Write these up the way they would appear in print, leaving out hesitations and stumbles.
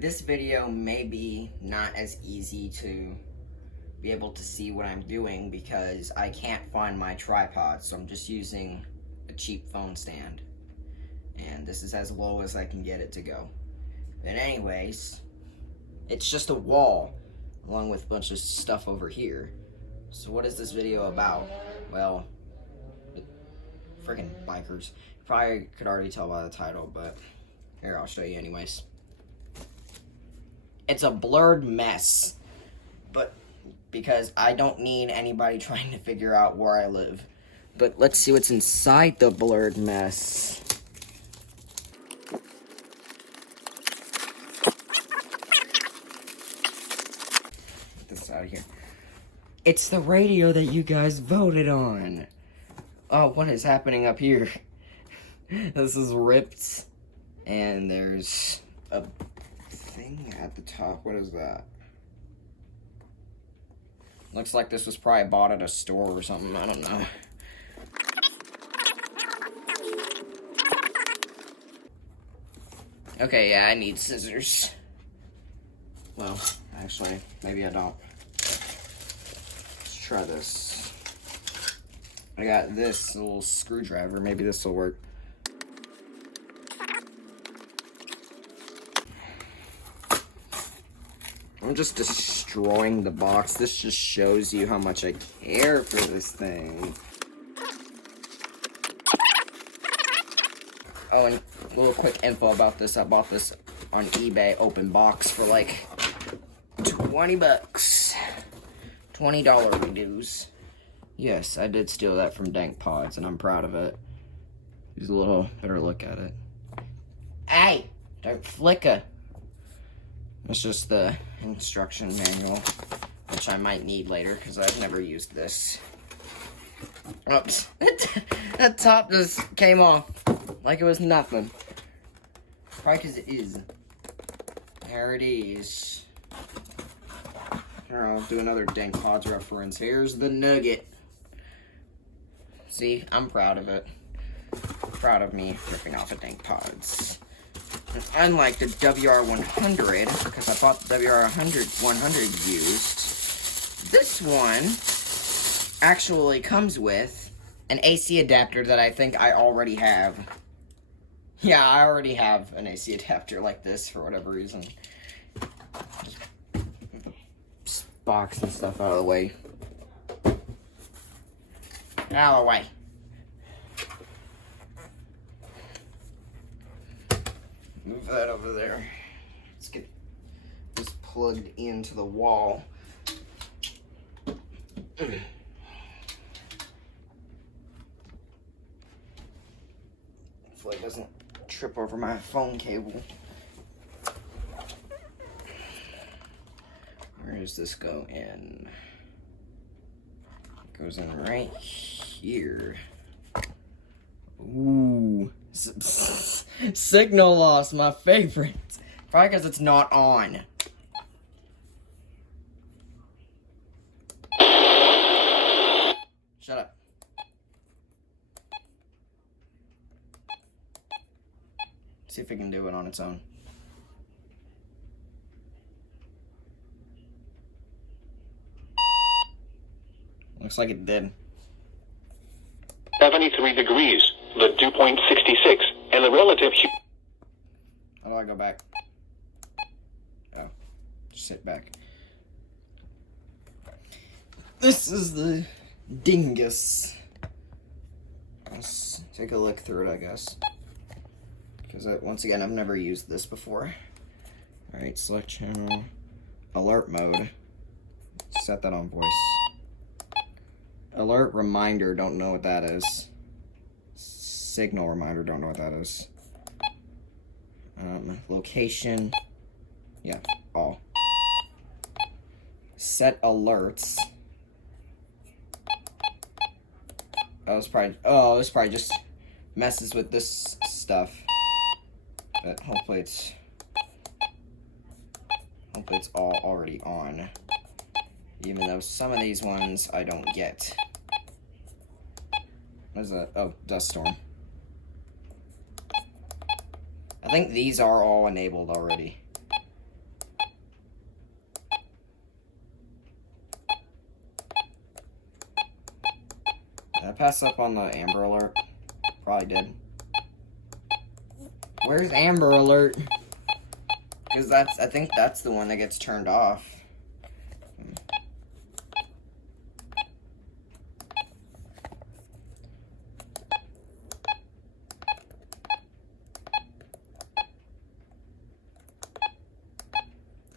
This video may be not as easy to be able to see what I'm doing because I can't find my tripod, so I'm just using a cheap phone stand. And this is as low as I can get it to go. But anyways, it's just a wall along with a bunch of stuff over here. So what is this video about? Well, freaking bikers. Probably could already tell by the title, but here, I'll show you anyways. It's a blurred mess, but because I don't need anybody trying to figure out where I live. But let's see what's inside the blurred mess. Get this out of here. It's the radio that you guys voted on. Oh, what is happening up here? This is ripped, and there's a thing at the top. What is that? Looks like this was probably bought at a store or something. I don't know. Okay, yeah, I need scissors. Well, actually, maybe I don't. Let's try this. I got this little screwdriver. Maybe this will work. I'm just destroying the box. This just shows you how much I care for this thing. Oh, and a little quick info about this. I bought this on eBay, open box, for like 20 bucks. $20 reduce. Yes, I did steal that from Dank Pods, and I'm proud of it. Here's a little better look at it. Hey! Don't flicker. It's just the instruction manual, which I might need later because I've never used this. Oops. That top just came off like it was nothing. Probably because it is. There it is. Here, I'll do another Dank Pods reference. Here's the nugget. See, I'm proud of it. Proud of me ripping off a Dank Pods. Unlike the WR100, because I bought the WR100 used, this one actually comes with an AC adapter that I think I already have. Yeah, I already have an AC adapter like this for whatever reason. Just box and stuff out of the way. Out of the way. Move that over there. Let's get this plugged into the wall. Hopefully it doesn't trip over my phone cable. Where does this go in? It goes in right here. Ooh. Signal loss, my favorite. Probably because it's not on. Shut up. See if it can do it on its own. Looks like it did. 73 degrees, the dew point 66, and the relative... How do I go back? Oh, just sit back. This is the dingus. Let's take a look through it, I guess. Because, once again, I've never used this before. Alright, select channel. Alert mode. Set that on voice. Alert reminder, don't know what that is. Signal reminder, don't know what that is. Location. Yeah, all. Set alerts. This probably just messes with this stuff. But hopefully it's all already on. Even though some of these ones I don't get. What is that? Oh, dust storm. I think these are all enabled already. pass up on the Amber Alert? Probably did. Where's Amber Alert? Because I think that's the one that gets turned off.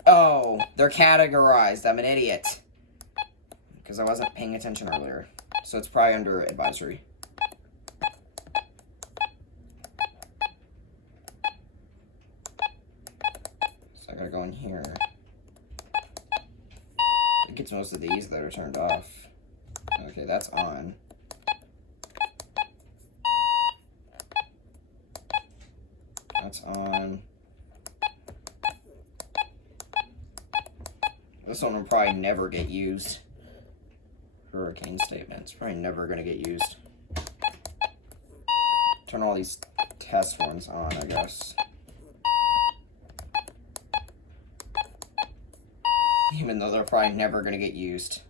Oh, they're categorized. I'm an idiot. Because I wasn't paying attention earlier. So it's probably under advisory. So I gotta go in here. I think it's most of these that are turned off. Okay, that's on. That's on. This one will probably never get used. Hurricane statements. Probably never going to get used. Turn all these test ones on, I guess. Even though they're probably never going to get used.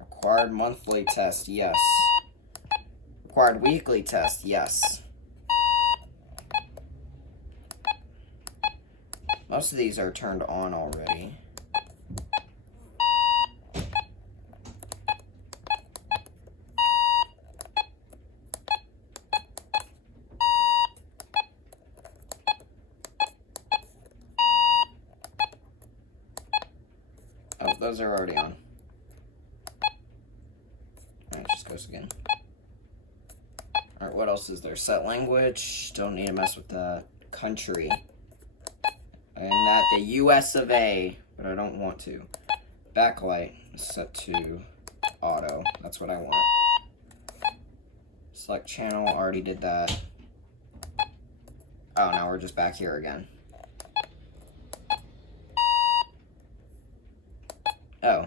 Required monthly test, yes. Required weekly test, yes. Most of these are turned on already. Oh, those are already on. Alright, just goes again. Alright, what else is there? Set language. Don't need to mess with that. Country. And that the US of A, but I don't want to. Backlight is set to auto. That's what I want. Select channel, already did that. Oh, now we're just back here again. Oh.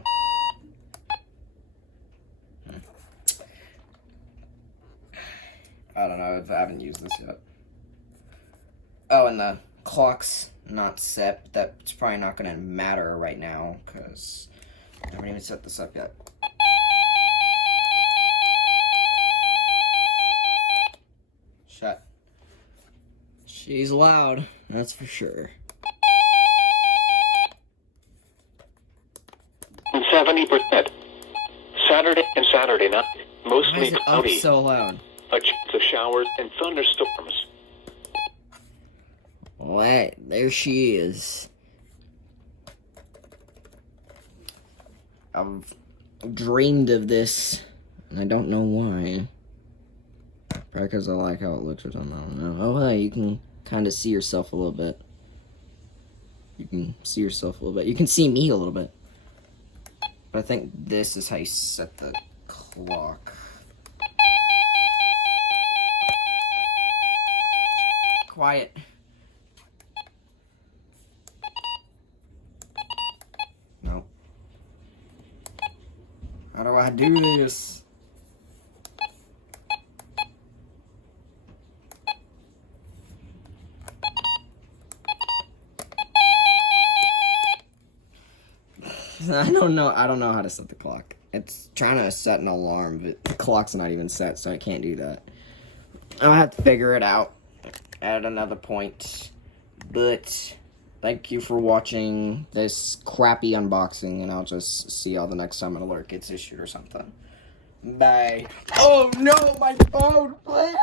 I don't know, I haven't used this yet. Oh, and the clock's not set, but that's probably not going to matter right now, because I haven't even set this up yet. Shut. She's loud, that's for sure. 70%. Saturday and Saturday night, Why mostly is it up cloudy. so loud? A chance of showers and thunderstorms. What? There she is. I've dreamed of this, and I don't know why. Probably because I like how it looks or something, I don't know. Oh, hey, you can kind of see yourself a little bit. You can see yourself a little bit. You can see me a little bit. But I think this is how you set the clock. Quiet. Nope. How do I do this? I don't know how to set the clock. It's trying to set an alarm, but the clock's not even set, so I can't do that. I'll have to figure it out at another point. But thank you for watching this crappy unboxing, and I'll just see y'all the next time an alert gets issued or something. Bye. Oh no, my phone! Please!